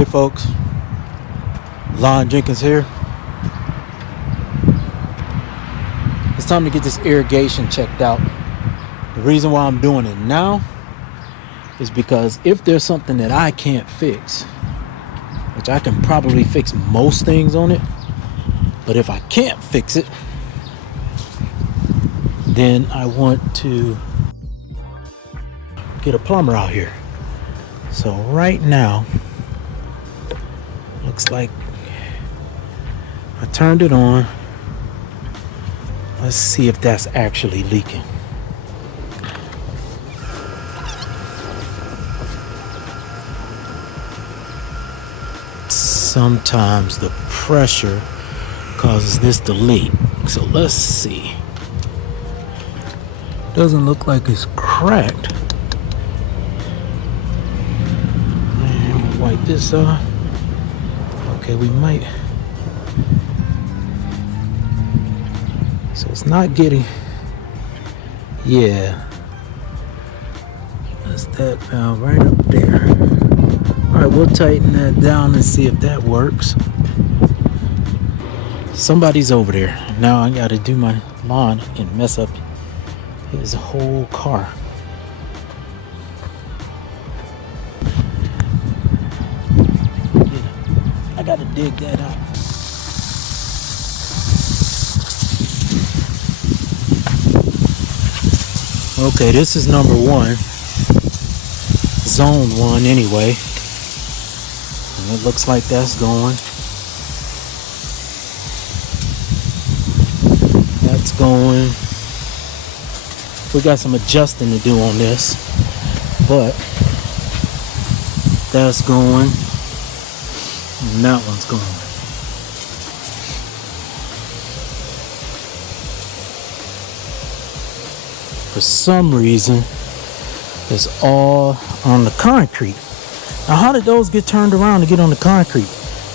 Hey folks, Lon Jenkins here. It's time to get this irrigation checked out. The reason why I'm doing it now is because if there's something that I can't fix, which I can probably fix most things on it, but if I can't fix it, then I want to get a plumber out here. So right now, looks like I turned it on. Let's see if that's actually leaking. Sometimes the pressure causes this to leak. So let's see. Doesn't look like it's cracked. And we'll wipe this off. Okay, we might. So it's not getting. Yeah. That's that valve right up there. All right, we'll tighten that down and see if that works. Somebody's over there. Now I gotta do my lawn and mess up his whole car. I gotta dig that out. Okay, this is number one. Zone one anyway. And it looks like that's going. That's going. We got some adjusting to do on this, but that's going. And that one's going. For some reason, it's all on the concrete. Now, how did those get turned around to get on the concrete?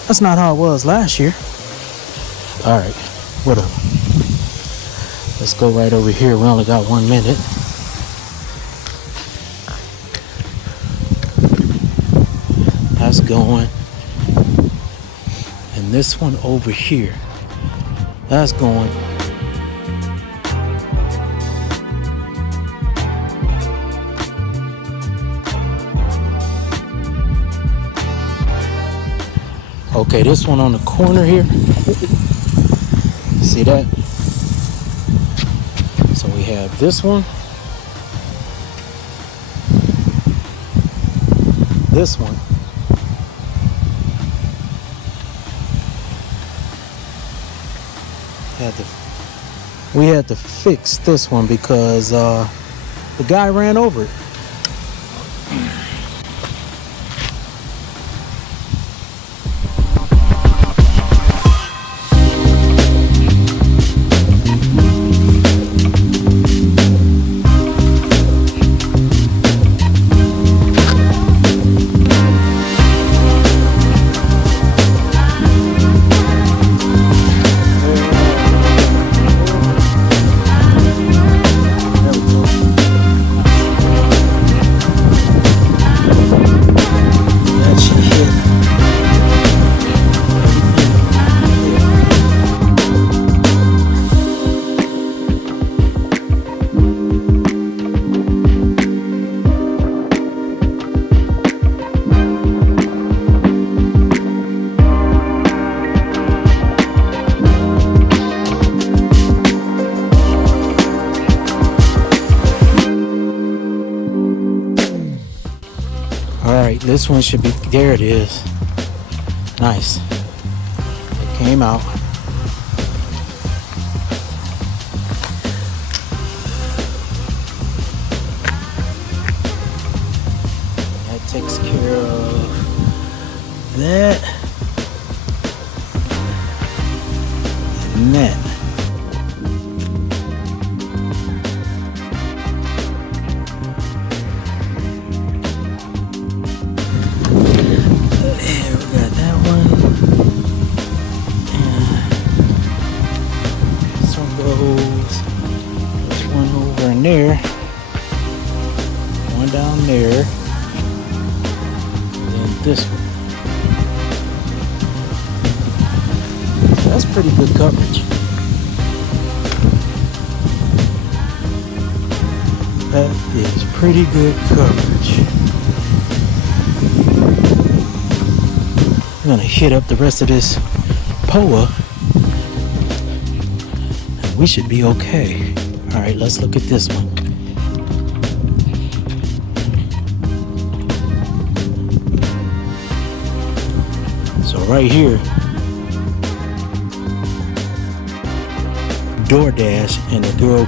That's not how it was last year. All right, whatever. Let's go right over here. We only got 1 minute. That's going. And this one over here, that's going. Okay, this one on the corner here. See that? So we have this one. This one. We had to fix this one because the guy ran over it. Alright, this one should be, there it is. Nice. It came out. That takes care of that. And that. There, one down there, and then this one. That's pretty good coverage. That is pretty good coverage. I'm gonna hit up the rest of this POA. And we should be okay. All right, let's look at this one. So right here, DoorDash, and the girl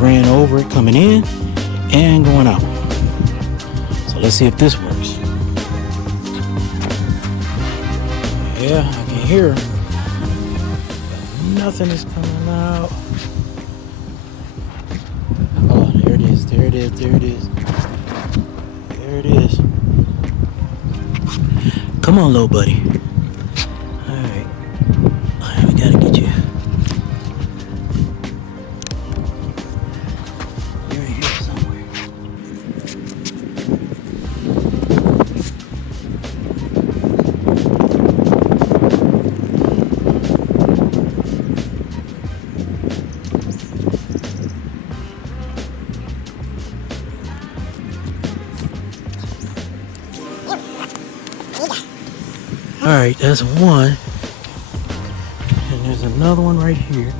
ran over it coming in and going out. So let's see if this works. Yeah, I can hear her. Nothing is coming out. Oh, there it is, there it is, there it is. There it is. Come on, little buddy. Alright. Alright, we gotta get you. You're in here somewhere. Alright, that's one. And there's another one right here.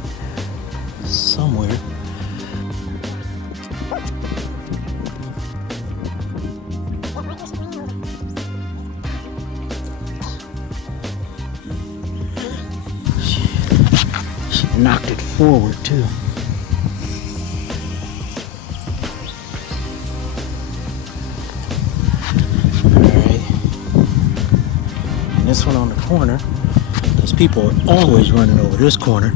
Somewhere. She knocked it forward too. This one on the corner, because people are always running over this corner.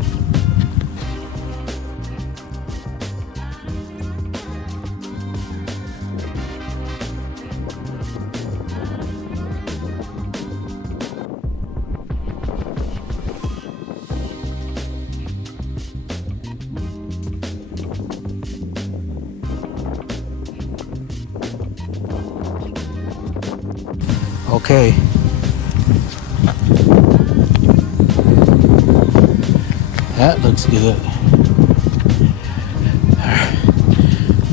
Okay. That looks good.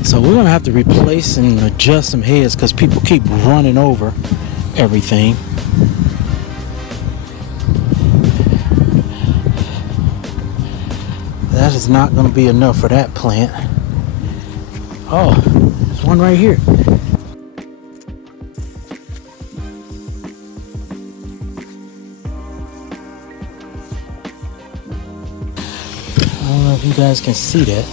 So we're gonna have to replace and adjust some heads because people keep running over everything. That is not gonna be enough for that plant. Oh, there's one right here. I don't know if you guys can see that.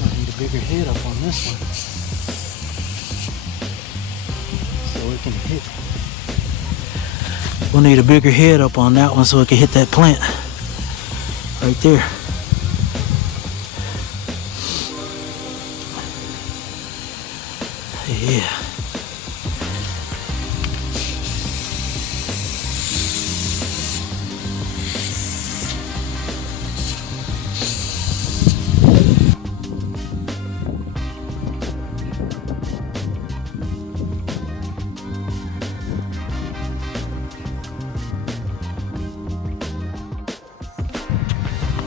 I need a bigger head up on this one so it can hit. We'll need a bigger head up on that one so it can hit that plant right there. Yeah.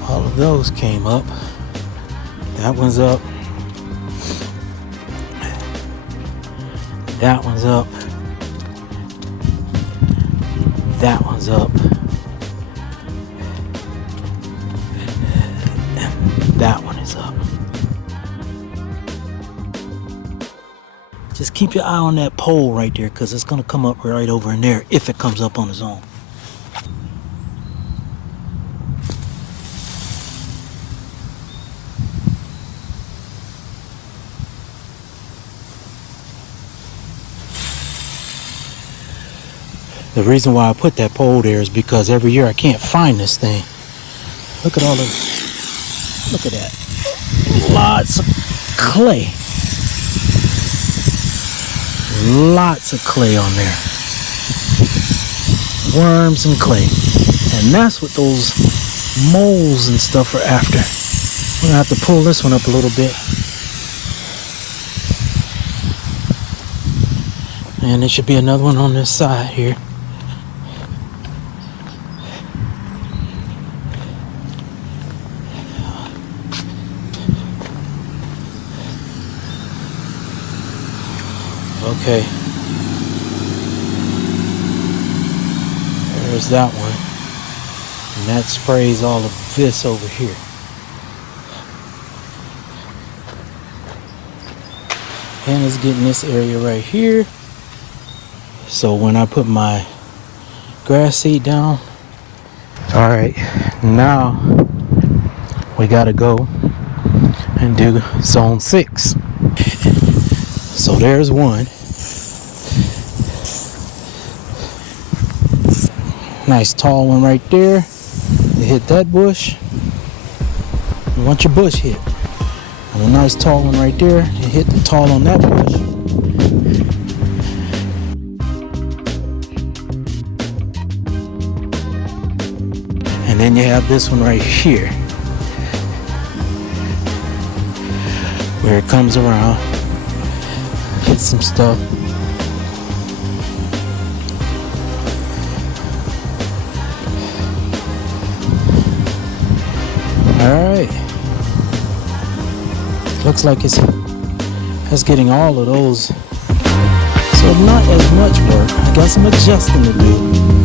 All of those came up. That one's up. That one's up. That one's up. And that one is up. Just keep your eye on that pole right there because it's going to come up right over in there if it comes up on its own. The reason why I put that pole there is because every year I can't find this thing. Look at all the, look at that. Lots of clay. Lots of clay on there. Worms and clay. And that's what those moles and stuff are after. We're gonna have to pull this one up a little bit. And there should be another one on this side here. Okay. There's that one. And that sprays all of this over here. And it's getting this area right here. So when I put my grass seed down, all right, now we gotta go and do zone 6. So there's one. Nice tall one right there. You hit that bush. You want your bush hit. And a nice tall one right there. You hit the tall on that bush. And then you have this one right here, where it comes around, hits some stuff. Alright. Looks like it's getting all of those. So not as much work. I got some adjusting to do.